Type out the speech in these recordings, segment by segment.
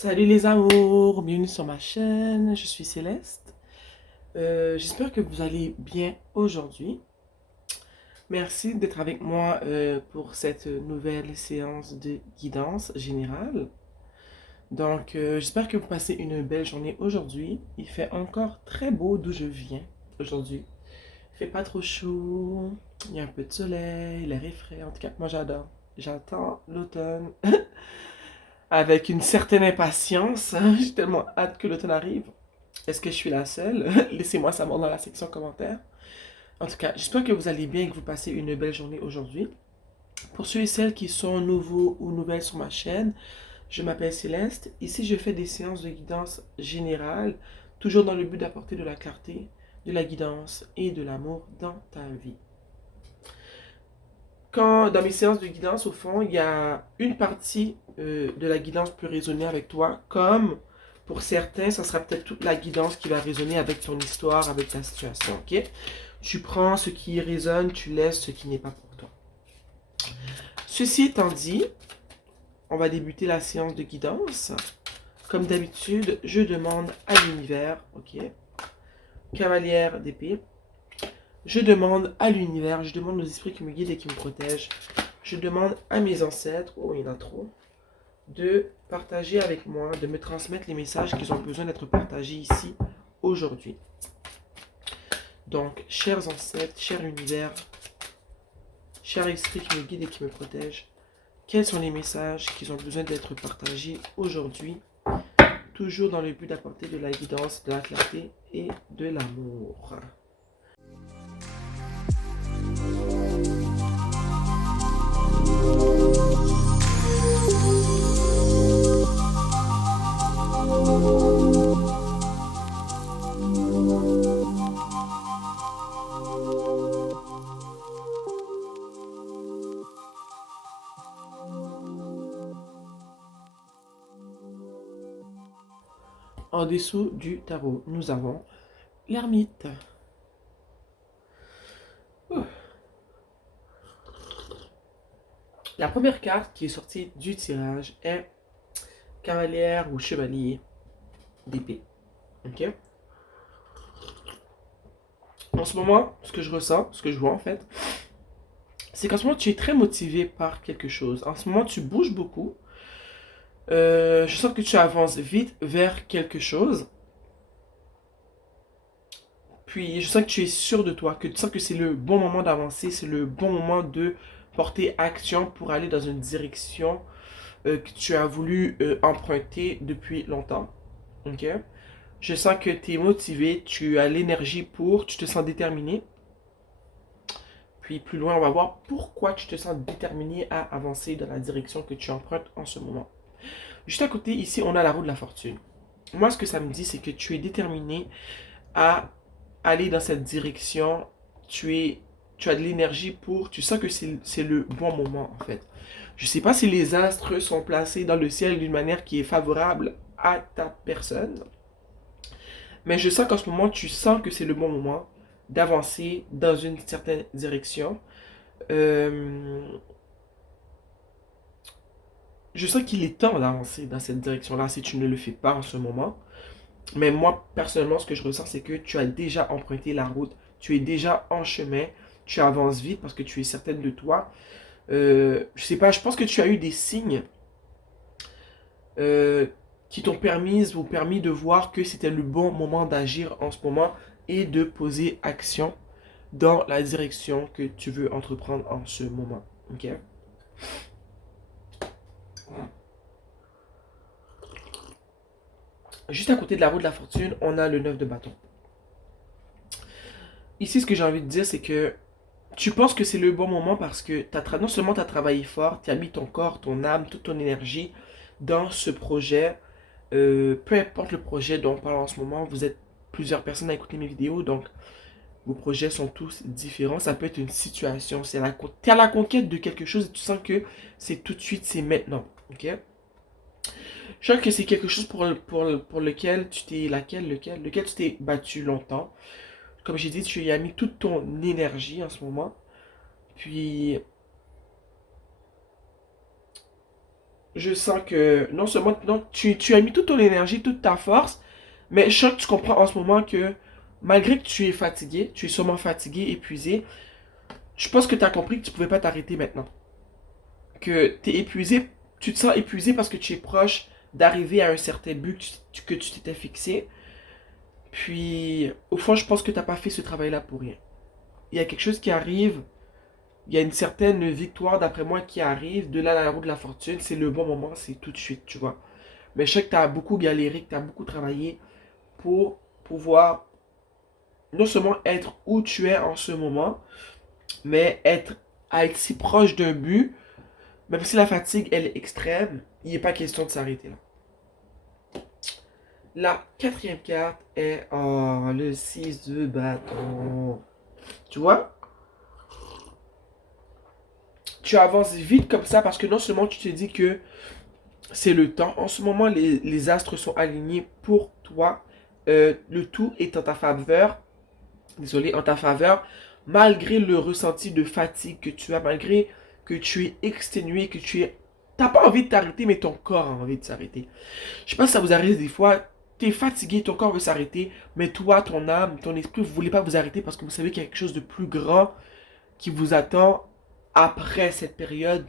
Salut les amours, bienvenue sur ma chaîne, je suis Céleste. J'espère que vous allez bien aujourd'hui. Merci d'être avec moi pour cette nouvelle séance de guidance générale. Donc, j'espère que vous passez une belle journée aujourd'hui. Il fait encore très beau d'où je viens aujourd'hui. Il fait pas trop chaud, il y a un peu de soleil, l'air est frais. En tout cas, moi j'adore. J'attends l'automne avec une certaine impatience. J'ai tellement hâte que l'automne arrive. Est-ce que je suis la seule? Laissez-moi savoir dans la section commentaires. En tout cas, j'espère que vous allez bien et que vous passez une belle journée aujourd'hui. Pour ceux et celles qui sont nouveaux ou nouvelles sur ma chaîne, je m'appelle Céleste. Ici, je fais des séances de guidance générale, toujours dans le but d'apporter de la clarté, de la guidance et de l'amour dans ta vie. Dans mes séances de guidance, au fond, il y a une partie de la guidance peut résonner avec toi, comme pour certains, ça sera peut-être toute la guidance qui va résonner avec ton histoire, avec ta situation, ok? Tu prends ce qui résonne, tu laisses ce qui n'est pas pour toi. Ceci étant dit, on va débuter la séance de guidance. Comme d'habitude, je demande à l'univers, ok? Cavalière d'épée. Je demande à l'univers, je demande aux esprits qui me guident et qui me protègent. Je demande à mes ancêtres, oh il y en a trop, de partager avec moi, de me transmettre les messages qu'ils ont besoin d'être partagés ici, aujourd'hui. Donc, chers ancêtres, cher univers, chers esprits qui me guident et qui me protègent, quels sont les messages qui ont besoin d'être partagés aujourd'hui, toujours dans le but d'apporter de la guidance, de la clarté et de l'amour. En dessous du tarot, nous avons l'ermite. La première carte qui est sortie du tirage est cavalière ou chevalier d'épée. Ok? En ce moment, ce que je ressens, ce que je vois en fait, c'est qu'en ce moment tu es très motivé par quelque chose. En ce moment tu bouges beaucoup. Je sens que tu avances vite vers quelque chose. Puis je sens que tu es sûr de toi, que tu sens que c'est le bon moment d'avancer, c'est le bon moment de porter action pour aller dans une direction que tu as voulu emprunter depuis longtemps. Ok? Je sens que tu es motivé, tu as l'énergie pour, tu te sens déterminé. Puis plus loin, on va voir pourquoi tu te sens déterminé à avancer dans la direction que tu empruntes en ce moment. Juste à côté, ici, on a la roue de la fortune. Moi, ce que ça me dit, c'est que tu es déterminé à aller dans cette direction. Tu as de l'énergie pour, tu sens que c'est le bon moment, en fait. Je ne sais pas si les astres sont placés dans le ciel d'une manière qui est favorable à ta personne. Mais je sens qu'en ce moment, tu sens que c'est le bon moment d'avancer dans une certaine direction. Euh, je sens qu'il est temps d'avancer dans cette direction-là si tu ne le fais pas en ce moment. Mais moi, personnellement, ce que je ressens, c'est que tu as déjà emprunté la route. Tu es déjà en chemin. Tu avances vite parce que tu es certaine de toi. Je sais pas, je pense que tu as eu des signes euh, qui t'ont permis de voir que c'était le bon moment d'agir en ce moment et de poser action dans la direction que tu veux entreprendre en ce moment. Ok? Juste à côté de la roue de la fortune, on a le 9 de bâton. Ici, ce que j'ai envie de dire, c'est que tu penses que c'est le bon moment parce que non seulement tu as travaillé fort, tu as mis ton corps, ton âme, toute ton énergie dans ce projet. Peu importe le projet dont on parle en ce moment, vous êtes plusieurs personnes à écouter mes vidéos, donc vos projets sont tous différents. Ça peut être une situation, tu es à la conquête de quelque chose et tu sens que c'est tout de suite, c'est maintenant. Ok? Je sens que c'est quelque chose pour lequel tu t'es, lequel tu t'es battu longtemps. Comme j'ai dit, tu y as mis toute ton énergie en ce moment. Puis je sens que non seulement non, tu as mis toute ton énergie, toute ta force, mais je sens que tu comprends en ce moment que malgré que tu es fatigué, tu es sûrement fatigué, épuisé, je pense que tu as compris que tu pouvais pas t'arrêter maintenant. Que tu es épuisé, tu te sens épuisé parce que tu es proche d'arriver à un certain but que tu t'étais fixé. Puis, au fond, je pense que tu n'as pas fait ce travail-là pour rien. Il y a quelque chose qui arrive, il y a une certaine victoire, d'après moi, qui arrive de là à la roue de la fortune. C'est le bon moment, c'est tout de suite, tu vois. Mais je sais que tu as beaucoup galéré, que tu as beaucoup travaillé pour pouvoir non seulement être où tu es en ce moment, mais à être si proche d'un but, même si la fatigue, elle est extrême, il n'est pas question de s'arrêter là. La quatrième carte est le 6 de bâton. Tu vois? Tu avances vite comme ça parce que non seulement tu te dis que c'est le temps, en ce moment les astres sont alignés pour toi. Le tout est en ta faveur. Désolé, en ta faveur. Malgré le ressenti de fatigue que tu as, malgré que tu es exténué, que tu es... T'as pas envie de t'arrêter, mais ton corps a envie de s'arrêter. Je sais pas si ça vous arrive des fois, t'es fatigué, ton corps veut s'arrêter, mais toi, ton âme, ton esprit, vous voulez pas vous arrêter parce que vous savez qu'il y a quelque chose de plus grand qui vous attend après cette période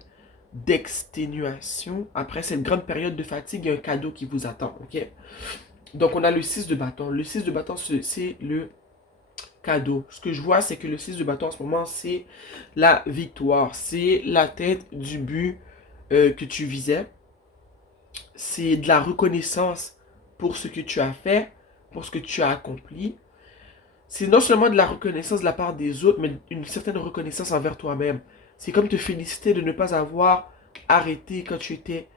d'exténuation, après cette grande période de fatigue, il y a un cadeau qui vous attend, ok? Donc on a le 6 de bâton. Le 6 de bâton, c'est le cadeau. Ce que je vois, c'est que le 6 de bâton en ce moment, c'est la victoire. C'est l'atteinte du but que tu visais. C'est de la reconnaissance pour ce que tu as fait, pour ce que tu as accompli. C'est non seulement de la reconnaissance de la part des autres, mais une certaine reconnaissance envers toi-même. C'est comme te féliciter de ne pas avoir arrêté quand tu étais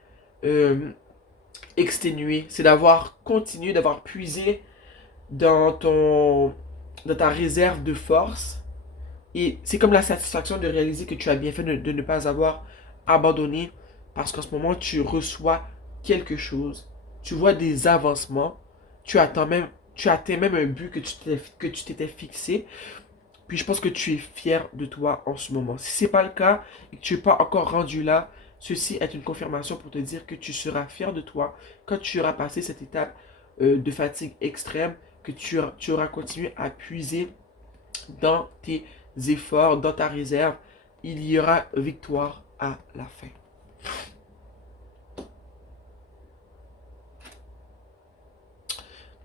euh, exténué. C'est d'avoir continué, d'avoir puisé dans dans ta réserve de force. Et c'est comme la satisfaction de réaliser que tu as bien fait de ne pas avoir abandonné parce qu'en ce moment, tu reçois quelque chose. Tu vois des avancements. Tu atteins même un but que tu t'étais fixé. Puis je pense que tu es fier de toi en ce moment. Si ce n'est pas le cas et que tu n'es pas encore rendu là, ceci est une confirmation pour te dire que tu seras fier de toi quand tu auras passé cette étape de fatigue extrême, que tu auras continué à puiser dans tes efforts, dans ta réserve. Il y aura victoire à la fin.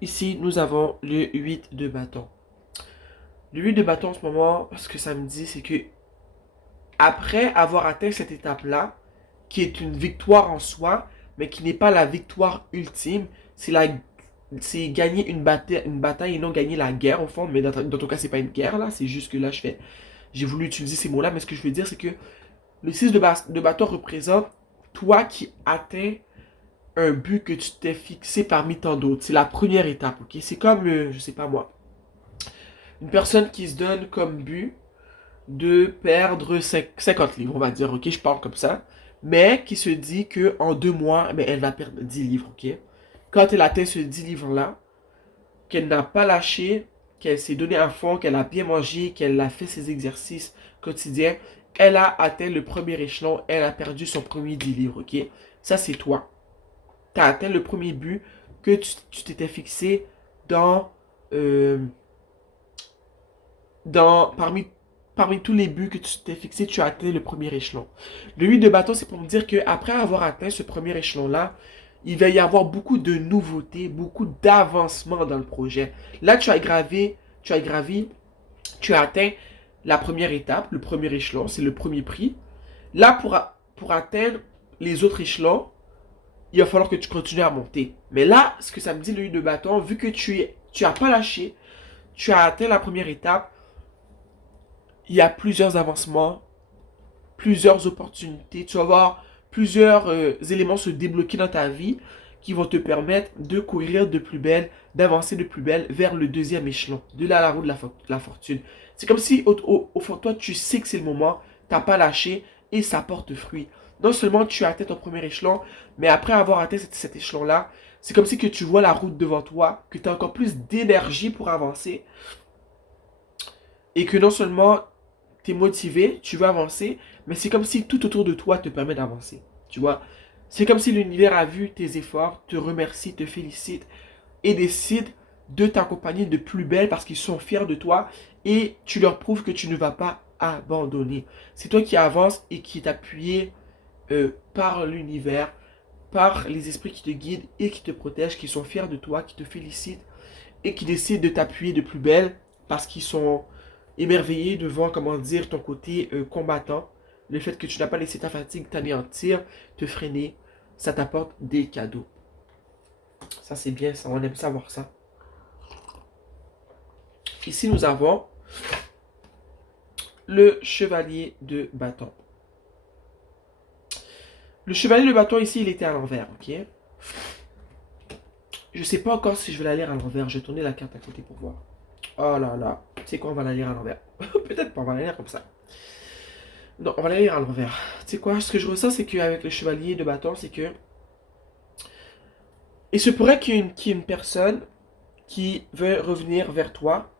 Ici, nous avons le 8 de bâton. Le 8 de bâton en ce moment, ce que ça me dit, c'est que après avoir atteint cette étape-là, qui est une victoire en soi, mais qui n'est pas la victoire ultime, c'est gagner une bataille et non gagner la guerre au fond, mais dans ton cas c'est pas une guerre là, c'est juste que là j'ai voulu utiliser ces mots-là, mais ce que je veux dire c'est que le 6 de bâton représente toi qui atteins un but que tu t'es fixé parmi tant d'autres. C'est la première étape, ok? C'est comme, je sais pas moi, une personne qui se donne comme but de perdre 50 livres, on va dire, ok, je parle comme ça, mais qui se dit que en 2 mois, ben, elle va perdre 10 livres, ok. Quand elle atteint ce 10 livres-là, qu'elle n'a pas lâché, qu'elle s'est donné à fond, qu'elle a bien mangé, qu'elle a fait ses exercices quotidiens, elle a atteint le premier échelon, elle a perdu son premier 10 livres, ok. Ça, c'est toi. Tu as atteint le premier but que tu t'étais fixé dans, euh, parmi tous les buts que tu t'es fixé, tu as atteint le premier échelon. Le 8 de bâton, c'est pour me dire qu'après avoir atteint ce premier échelon-là, il va y avoir beaucoup de nouveautés, beaucoup d'avancements dans le projet. Là, tu as atteint la première étape, le premier échelon, c'est le premier prix. Là, pour atteindre les autres échelons, il va falloir que tu continues à monter. Mais là, ce que ça me dit, le 8 de bâton, vu que tu as pas lâché, tu as atteint la première étape, il y a plusieurs avancements, plusieurs opportunités. Tu vas voir plusieurs éléments se débloquer dans ta vie qui vont te permettre de courir de plus belle, d'avancer de plus belle vers le deuxième échelon, de là à la roue de la fortune. C'est comme si au fond de toi, tu sais que c'est le moment, tu n'as pas lâché et ça porte fruit. Non seulement tu as atteint ton premier échelon, mais après avoir atteint cet échelon-là, c'est comme si que tu vois la route devant toi, que tu as encore plus d'énergie pour avancer et que non seulement tu es motivé, tu veux avancer, mais c'est comme si tout autour de toi te permet d'avancer. Tu vois? C'est comme si l'univers a vu tes efforts, te remercie, te félicite et décide de t'accompagner de plus belle parce qu'ils sont fiers de toi et tu leur prouves que tu ne vas pas abandonner. C'est toi qui avances et qui est appuyé par l'univers, par les esprits qui te guident et qui te protègent, qui sont fiers de toi, qui te félicitent et qui décident de t'appuyer de plus belle parce qu'ils sont émerveillés devant, comment dire, ton côté combattant. Le fait que tu n'as pas laissé ta fatigue t'anéantir, te freiner, ça t'apporte des cadeaux. Ça, c'est bien, ça, on aime savoir ça. Ici, nous avons le chevalier de bâton. Le chevalier de bâton, ici, il était à l'envers, ok? Je sais pas encore si je vais la lire à l'envers. Je vais tourner la carte à côté pour voir. Oh là là. Tu sais quoi, on va la lire à l'envers. Peut-être pas, on va la lire comme ça. Non, on va la lire à l'envers. Tu sais quoi, ce que je ressens, c'est qu'avec le chevalier de bâton, c'est que... Il se pourrait qu'il y ait une personne qui veut revenir vers toi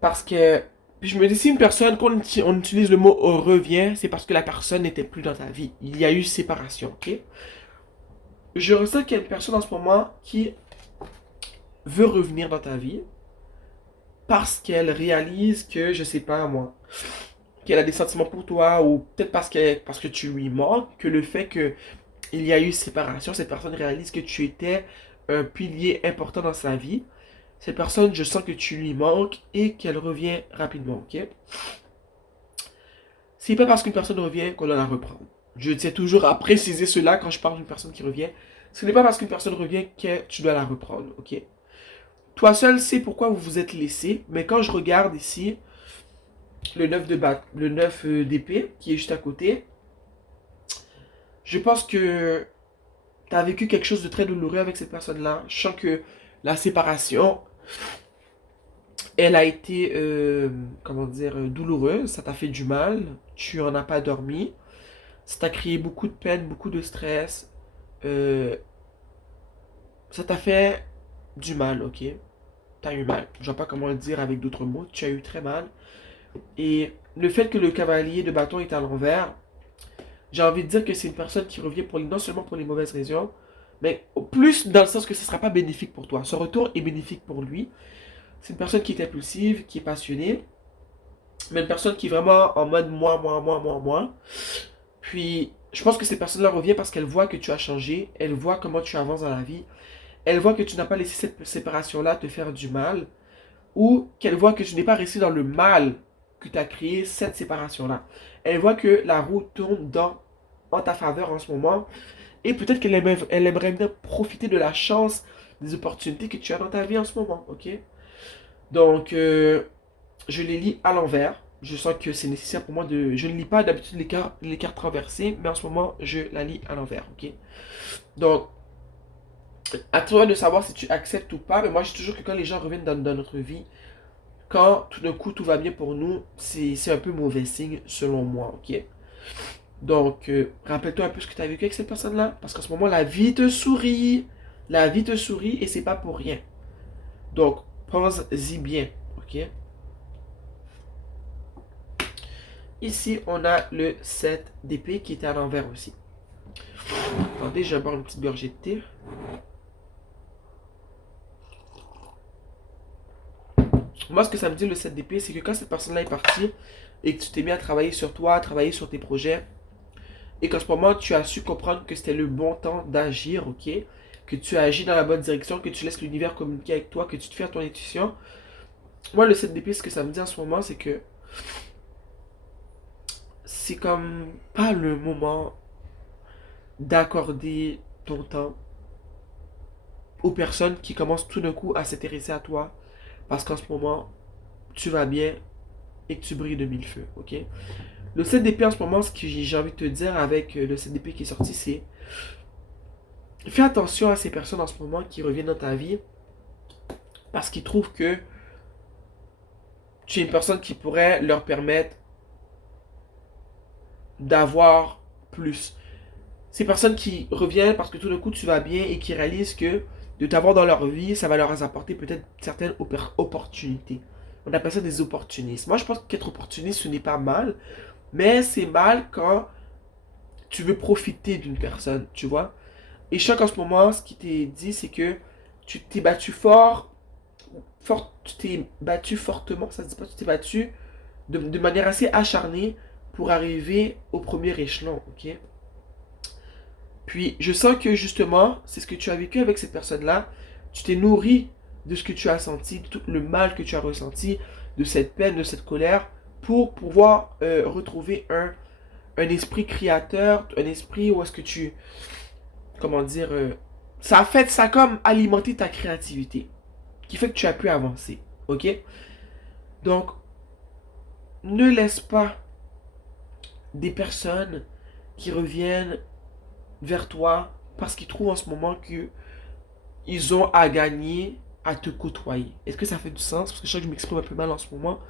parce que... Puis je me dis, si une personne, quand on utilise le mot revient, c'est parce que la personne n'était plus dans ta vie. Il y a eu séparation, ok? Je ressens qu'il y a une personne en ce moment qui veut revenir dans ta vie parce qu'elle réalise que, je sais pas moi, qu'elle a des sentiments pour toi ou peut-être parce que tu lui manques, que le fait que il y a eu séparation, cette personne réalise que tu étais un pilier important dans sa vie. Cette personne, je sens que tu lui manques et qu'elle revient rapidement, ok? C'est pas parce qu'une personne revient qu'on doit la reprendre. Je tiens toujours à préciser cela quand je parle d'une personne qui revient. Ce n'est pas parce qu'une personne revient que tu dois la reprendre, ok? Toi seul sais pourquoi vous vous êtes laissé, mais quand je regarde ici, le 9 d'épée qui est juste à côté, je pense que tu as vécu quelque chose de très douloureux avec cette personne-là. Je sens que la séparation, elle a été, comment dire, douloureuse. Ça t'a fait du mal. Tu en as pas dormi. Ça t'a créé beaucoup de peine, beaucoup de stress. Euh, Ça t'a fait du mal, ok? T'as eu mal. Je ne sais pas comment le dire avec d'autres mots. Tu as eu très mal. Et le fait que le cavalier de bâton est à l'envers, j'ai envie de dire que c'est une personne qui revient pour, non seulement pour les mauvaises raisons, mais plus dans le sens que ce ne sera pas bénéfique pour toi. Son retour est bénéfique pour lui. C'est une personne qui est impulsive, qui est passionnée, mais une personne qui est vraiment en mode moi, moi, moi, moi, moi. Puis, je pense que cette personne-là revient parce qu'elle voit que tu as changé, elle voit comment tu avances dans la vie, elle voit que tu n'as pas laissé cette séparation-là te faire du mal, ou qu'elle voit que tu n'es pas resté dans le mal que tu as créé cette séparation-là. Elle voit que la roue tourne en ta faveur en ce moment, et peut-être elle aimerait bien profiter de la chance, des opportunités que tu as dans ta vie en ce moment, ok? Donc, je les lis à l'envers. Je sens que c'est nécessaire pour moi de... Je ne lis pas d'habitude les cartes renversées, mais en ce moment, je la lis à l'envers, ok? Donc, à toi de savoir si tu acceptes ou pas, mais moi, je dis toujours que quand les gens reviennent dans notre vie, quand tout d'un coup tout va bien pour nous, c'est un peu mauvais signe, selon moi, ok? Donc, rappelle-toi un peu ce que tu as vécu avec cette personne-là, parce qu'en ce moment, la vie te sourit. La vie te sourit et c'est pas pour rien. Donc, pense-y bien, ok? Ici, on a le 7 d'épée qui était à l'envers aussi. Attendez, je vais boire une petite gorgée de thé. Moi, ce que ça me dit, le 7 d'épée, c'est que quand cette personne-là est partie et que tu t'es mis à travailler sur toi, à travailler sur tes projets, et qu'en ce moment, tu as su comprendre que c'était le bon temps d'agir, ok? Que tu agis dans la bonne direction, que tu laisses l'univers communiquer avec toi, que tu te fais à ton intuition. Moi, le 7 d'épée, ce que ça me dit en ce moment, c'est que c'est comme pas le moment d'accorder ton temps aux personnes qui commencent tout d'un coup à s'intéresser à toi parce qu'en ce moment, tu vas bien et que tu brilles de mille feux, ok? Le 7 d'épée en ce moment, ce que j'ai envie de te dire avec le 7 d'épée qui est sorti, c'est fais attention à ces personnes en ce moment qui reviennent dans ta vie parce qu'ils trouvent que tu es une personne qui pourrait leur permettre d'avoir plus. Ces personnes qui reviennent parce que tout d'un coup tu vas bien et qui réalisent que de t'avoir dans leur vie, ça va leur apporter peut-être certaines opportunités. On appelle ça des opportunistes. Moi, je pense qu'être opportuniste, ce n'est pas mal, mais c'est mal quand tu veux profiter d'une personne, tu vois. Et je sens qu'en ce moment, ce qui t'est dit, c'est que tu t'es battu tu t'es battu fortement, ça se dit pas, tu t'es battu de manière assez acharnée pour arriver au premier échelon, ok? Puis je sens que justement, c'est ce que tu as vécu avec cette personne-là, tu t'es nourri de ce que tu as senti, de tout le mal que tu as ressenti, de cette peine, de cette colère, pour pouvoir retrouver un esprit créateur, un esprit où est-ce que tu, comment dire, ça a comme alimenté ta créativité, qui fait que tu as pu avancer, ok? Donc, ne laisse pas des personnes qui reviennent vers toi parce qu'ils trouvent en ce moment que ils ont à gagner à te côtoyer. Est-ce que ça fait du sens? Parce que je sais que je m'exprime un peu mal en ce moment.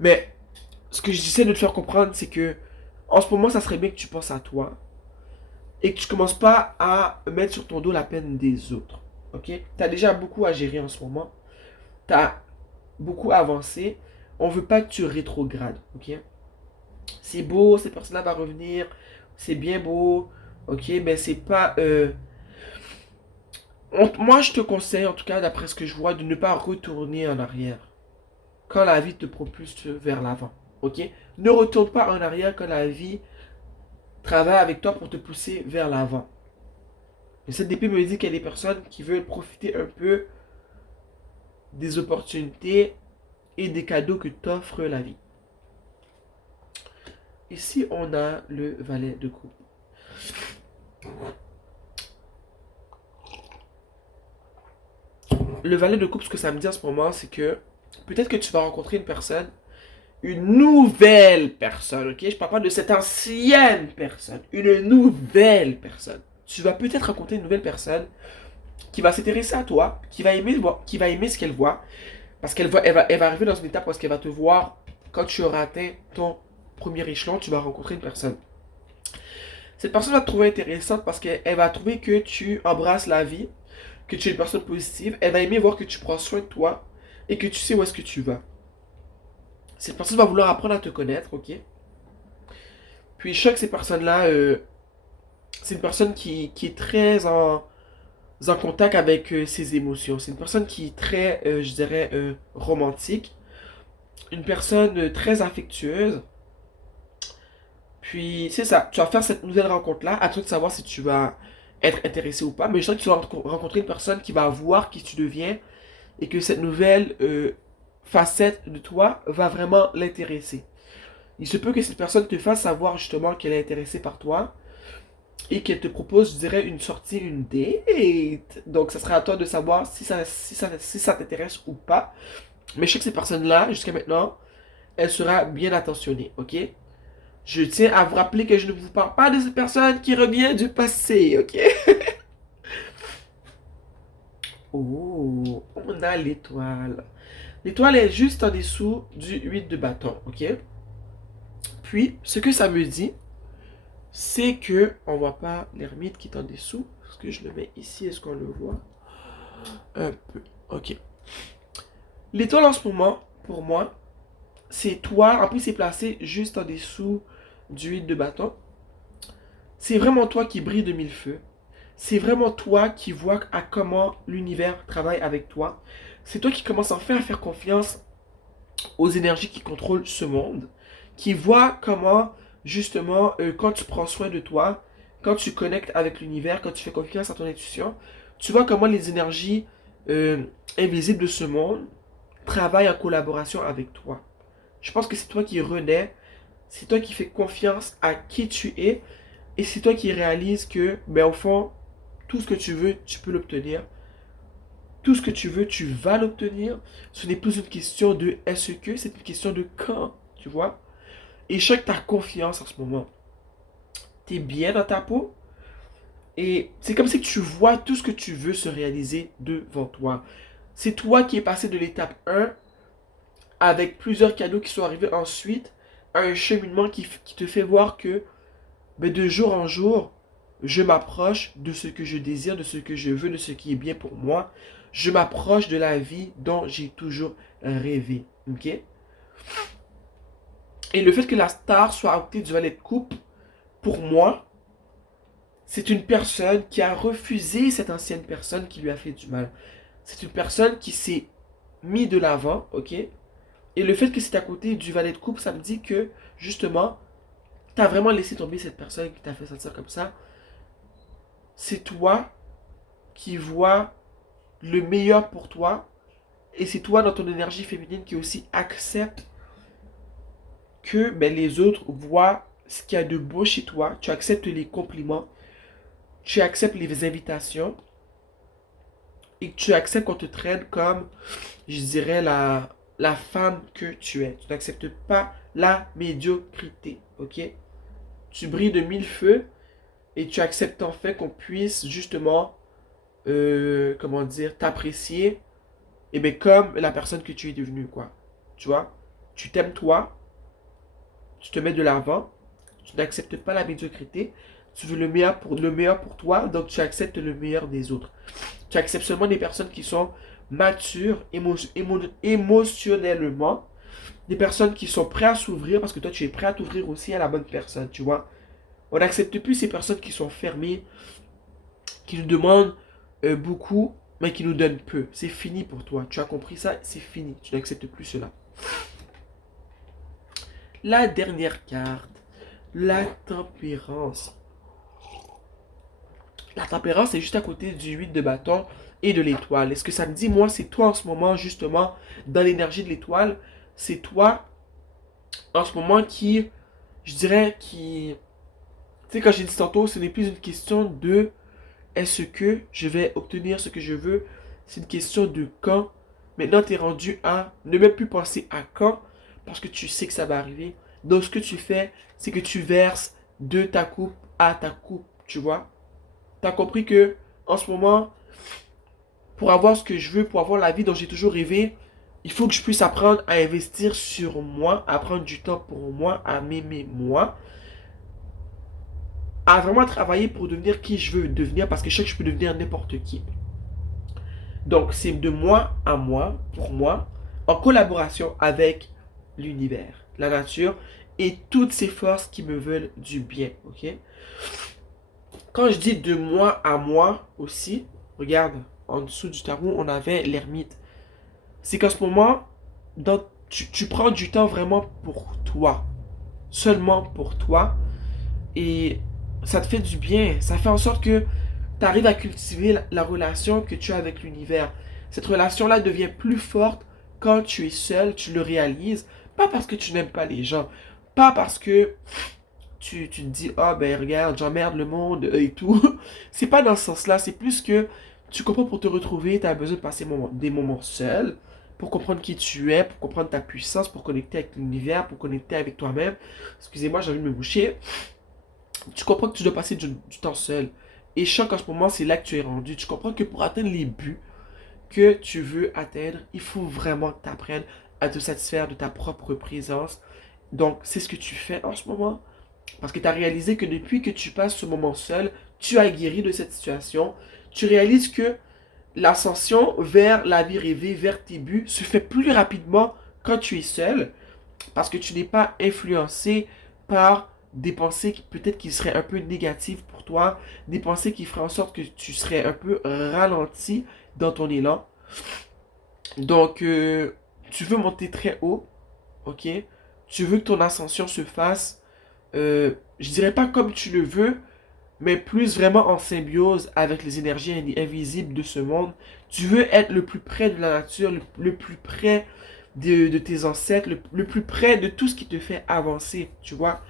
Mais ce que j'essaie de te faire comprendre, c'est que en ce moment, ça serait bien que tu penses à toi et que tu commences pas à mettre sur ton dos la peine des autres. Ok? Tu as déjà beaucoup à gérer en ce moment. Tu as beaucoup avancé. On veut pas que tu rétrogrades. Ok? C'est beau, cette personne-là va revenir. C'est bien beau. Ok? Mais c'est pas. Moi, je te conseille, en tout cas, d'après ce que je vois, de ne pas retourner en arrière quand la vie te propulse vers l'avant. Ok? Ne retourne pas en arrière quand la vie travaille avec toi pour te pousser vers l'avant. Et cette DP me dit qu'il y a des personnes qui veulent profiter un peu des opportunités et des cadeaux que t'offre la vie. Ici, on a le valet de coupe. Le valet de coupe, ce que ça me dit en ce moment, c'est que peut-être que tu vas rencontrer une nouvelle personne, ok? Je parle pas de cette ancienne personne, une nouvelle personne. Tu vas peut-être rencontrer une nouvelle personne qui va s'intéresser à toi, qui va aimer ce qu'elle voit, parce elle va arriver dans une étape où elle va te voir quand tu auras atteint ton premier échelon, tu vas rencontrer une personne. Cette personne va te trouver intéressante parce qu'elle va trouver que tu embrasses la vie, que tu es une personne positive. Elle va aimer voir que tu prends soin de toi et que tu sais où est-ce que tu vas. Cette personne va vouloir apprendre à te connaître, ok? Puis je sais que ces personnes-là, c'est une personne qui est très en contact avec ses émotions. C'est une personne qui est très, je dirais, romantique. Une personne très affectueuse. Puis c'est ça, tu vas faire cette nouvelle rencontre-là, à toi de savoir si tu vas être intéressé ou pas. Mais je sens que tu vas rencontrer une personne qui va voir qui tu deviens et que cette nouvelle facette de toi va vraiment l'intéresser. Il se peut que cette personne te fasse savoir justement qu'elle est intéressée par toi et qu'elle te propose, je dirais, une sortie, une date. Donc, ça sera à toi de savoir si ça t'intéresse ou pas. Mais je sais que cette personne-là, jusqu'à maintenant, elle sera bien attentionnée, ok? Je tiens à vous rappeler que je ne vous parle pas de cette personne qui revient du passé, ok? Oh, on a l'étoile. L'étoile est juste en dessous du 8 de bâton, ok? Puis, ce que ça me dit, c'est que on voit pas l'ermite qui est en dessous. Est-ce que je le mets ici? Est-ce qu'on le voit? Un peu. Ok. L'étoile en ce moment, pour moi, c'est toi. En plus, c'est placé juste en dessous du 8 de bâton. C'est vraiment toi qui brille de mille feux. C'est vraiment toi qui vois à comment l'univers travaille avec toi. C'est toi qui commences enfin à faire confiance aux énergies qui contrôlent ce monde. Qui voit comment, justement, quand tu prends soin de toi, quand tu connectes avec l'univers, quand tu fais confiance à ton intuition, tu vois comment les énergies invisibles de ce monde travaillent en collaboration avec toi. Je pense que c'est toi qui renais, c'est toi qui fais confiance à qui tu es, et c'est toi qui réalises que, ben au fond, tout ce que tu veux, tu peux l'obtenir. Tout ce que tu veux, tu vas l'obtenir. Ce n'est plus une question de est-ce que, c'est une question de quand, tu vois. Et je sais que tu as confiance en ce moment. Tu es bien dans ta peau. Et c'est comme si tu vois tout ce que tu veux se réaliser devant toi. C'est toi qui es passé de l'étape 1 avec plusieurs cadeaux qui sont arrivés ensuite à un cheminement qui te fait voir que ben, de jour en jour, je m'approche de ce que je désire, de ce que je veux, de ce qui est bien pour moi. Je m'approche de la vie dont j'ai toujours rêvé. Ok? Et le fait que la star soit à côté du valet de coupe, pour moi, c'est une personne qui a refusé cette ancienne personne qui lui a fait du mal. C'est une personne qui s'est mis de l'avant, ok? Et le fait que c'est à côté du valet de coupe, ça me dit que, justement, t'as vraiment laissé tomber cette personne qui t'a fait sentir comme ça. C'est toi qui vois le meilleur pour toi. Et c'est toi, dans ton énergie féminine, qui aussi accepte que ben, les autres voient ce qu'il y a de beau chez toi. Tu acceptes les compliments. Tu acceptes les invitations. Et tu acceptes qu'on te traîne comme, je dirais, la femme que tu es. Tu n'acceptes pas la médiocrité, ok? Tu brilles de mille feux et tu acceptes en fait qu'on puisse justement, comment dire, t'apprécier, et bien comme la personne que tu es devenue, quoi. Tu vois? Tu t'aimes toi, tu te mets de l'avant, tu n'acceptes pas la médiocrité, tu veux le meilleur pour toi, donc tu acceptes le meilleur des autres. Tu acceptes seulement des personnes qui sont matures émotionnellement, des personnes qui sont prêtes à s'ouvrir parce que toi tu es prêt à t'ouvrir aussi à la bonne personne, tu vois. On n'accepte plus ces personnes qui sont fermées, qui nous demandent beaucoup, mais qui nous donnent peu. C'est fini pour toi. Tu as compris ça? C'est fini. Tu n'acceptes plus cela. La dernière carte, la tempérance. La tempérance est juste à côté du 8 de bâton et de l'étoile. Et ce que ça me dit, moi, c'est toi en ce moment, justement, dans l'énergie de l'étoile. C'est toi, en ce moment, qui, je dirais, qui... Tu sais, quand j'ai dit tantôt, ce n'est plus une question de est-ce que je vais obtenir ce que je veux. C'est une question de quand. Maintenant, tu es rendu à ne même plus penser à quand, parce que tu sais que ça va arriver. Donc, ce que tu fais, c'est que tu verses de ta coupe à ta coupe, tu vois. Tu as compris que, en ce moment, pour avoir ce que je veux, pour avoir la vie dont j'ai toujours rêvé, il faut que je puisse apprendre à investir sur moi, à prendre du temps pour moi, à m'aimer moi, à vraiment travailler pour devenir qui je veux devenir, parce que je sais que je peux devenir n'importe qui. Donc, c'est de moi à moi, pour moi, en collaboration avec l'univers, la nature et toutes ces forces qui me veulent du bien, ok? Quand je dis de moi à moi aussi, regarde, en dessous du tarot, on avait l'ermite. C'est qu'en ce moment, tu prends du temps vraiment pour toi, seulement pour toi, et ça te fait du bien. Ça fait en sorte que tu arrives à cultiver la relation que tu as avec l'univers. Cette relation-là devient plus forte quand tu es seul, tu le réalises. Pas parce que tu n'aimes pas les gens. Pas parce que tu te dis, ah oh, ben regarde, j'emmerde le monde et tout. C'est pas dans ce sens-là. C'est plus que tu comprends pour te retrouver, tu as besoin de passer des moments seuls pour comprendre qui tu es, pour comprendre ta puissance, pour connecter avec l'univers, pour connecter avec toi-même. Excusez-moi, j'ai envie de me boucher. Tu comprends que tu dois passer du temps seul. Et je sens qu'en ce moment, c'est là que tu es rendu. Tu comprends que pour atteindre les buts que tu veux atteindre, il faut vraiment que tu apprennes à te satisfaire de ta propre présence. Donc, c'est ce que tu fais en ce moment. Parce que tu as réalisé que depuis que tu passes ce moment seul, tu as guéri de cette situation. Tu réalises que l'ascension vers la vie rêvée, vers tes buts, se fait plus rapidement quand tu es seul. Parce que tu n'es pas influencé par des pensées qui peut-être qui seraient un peu négatives pour toi, des pensées qui feraient en sorte que tu serais un peu ralenti dans ton élan. Donc, tu veux monter très haut, ok? Tu veux que ton ascension se fasse, je dirais pas comme tu le veux, mais plus vraiment en symbiose avec les énergies invisibles de ce monde. Tu veux être le plus près de la nature, le plus près de tes ancêtres, le plus près de tout ce qui te fait avancer, tu vois.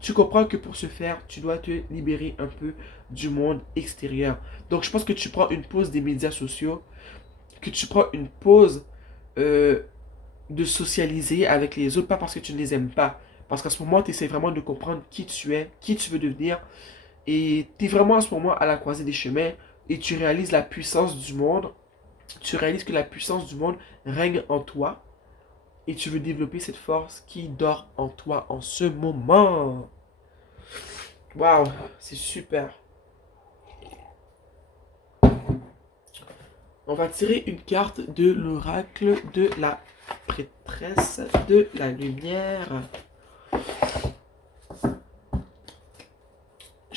Tu comprends que pour ce faire, tu dois te libérer un peu du monde extérieur. Donc je pense que tu prends une pause des médias sociaux, que tu prends une pause euh, de socialiser avec les autres, pas parce que tu ne les aimes pas, parce qu'en ce moment, tu essaies vraiment de comprendre qui tu es, qui tu veux devenir, et tu es vraiment en ce moment à la croisée des chemins, et tu réalises la puissance du monde, tu réalises que la puissance du monde règne en toi, et tu veux développer cette force qui dort en toi en ce moment. Waouh, c'est super. On va tirer une carte de l'oracle de la prêtresse de la lumière.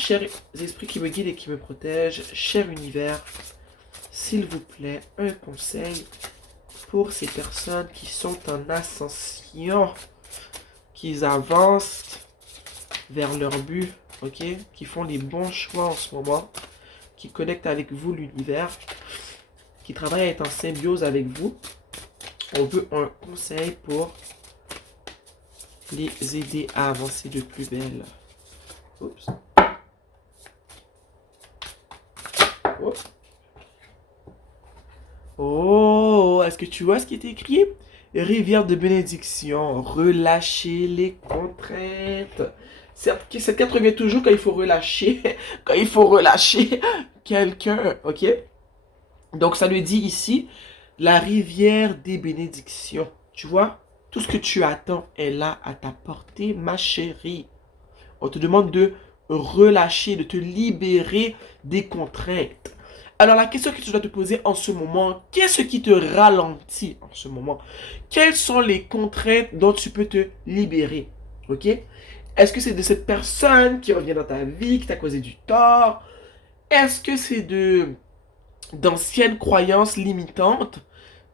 chers esprits qui me guident et qui me protègent, cher univers, s'il vous plaît, un conseil pour ces personnes qui sont en ascension, qui avancent vers leur but, ok? Qui font les bons choix en ce moment, qui connectent avec vous, l'univers, qui travaillent à être en symbiose avec vous. On veut un conseil pour les aider à avancer de plus belle. Oups. Oups. Oh, est-ce que tu vois ce qui est écrit? Rivière de bénédiction, relâchez les contraintes. Cette carte revient toujours quand il faut relâcher, quand il faut relâcher quelqu'un, ok? Donc ça lui dit ici, la rivière des bénédictions. Tu vois, tout ce que tu attends est là à ta portée, ma chérie. On te demande de relâcher, de te libérer des contraintes. Alors la question que tu dois te poser en ce moment, qu'est-ce qui te ralentit en ce moment? Quelles sont les contraintes dont tu peux te libérer? Ok? Est-ce que c'est de cette personne qui revient dans ta vie, qui t'a causé du tort? Est-ce que c'est d'anciennes croyances limitantes?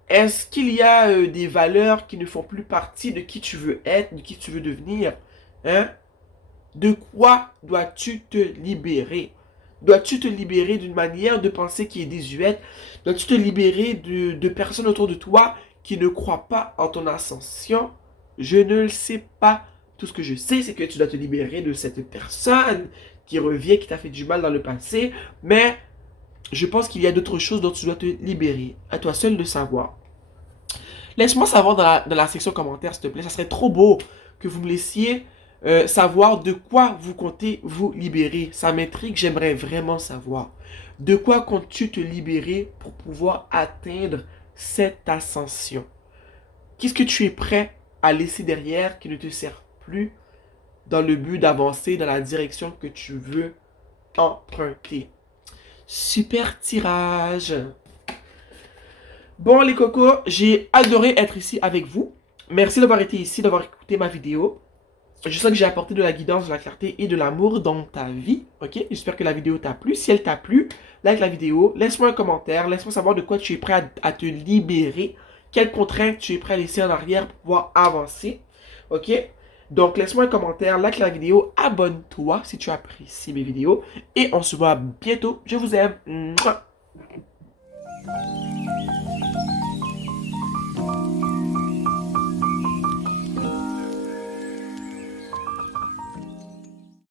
Est-ce qu'il y a des valeurs qui ne font plus partie de qui tu veux être, de qui tu veux devenir? Hein? De quoi dois-tu te libérer? Dois-tu te libérer d'une manière de penser qui est désuète? Dois-tu te libérer de personnes autour de toi qui ne croient pas en ton ascension? Je ne le sais pas. Tout ce que je sais, c'est que tu dois te libérer de cette personne qui revient, qui t'a fait du mal dans le passé. Mais je pense qu'il y a d'autres choses dont tu dois te libérer. À toi seul de savoir. Laisse-moi savoir dans la section commentaires, s'il te plaît. Ça serait trop beau que vous me laissiez savoir de quoi vous comptez vous libérer. Ça m'intrigue, j'aimerais vraiment savoir. De quoi comptes-tu te libérer pour pouvoir atteindre cette ascension? Qu'est-ce que tu es prêt à laisser derrière qui ne te sert plus dans le but d'avancer dans la direction que tu veux emprunter? Super tirage! Bon les cocos, j'ai adoré être ici avec vous. Merci d'avoir été ici, d'avoir écouté ma vidéo. Je sens que j'ai apporté de la guidance, de la clarté et de l'amour dans ta vie. Ok? J'espère que la vidéo t'a plu. Si elle t'a plu, like la vidéo, laisse-moi un commentaire, laisse-moi savoir de quoi tu es prêt à te libérer. Quelles contraintes tu es prêt à laisser en arrière pour pouvoir avancer. Ok? Donc laisse-moi un commentaire, like la vidéo, abonne-toi si tu apprécies mes vidéos. Et on se voit bientôt. Je vous aime. Mouah.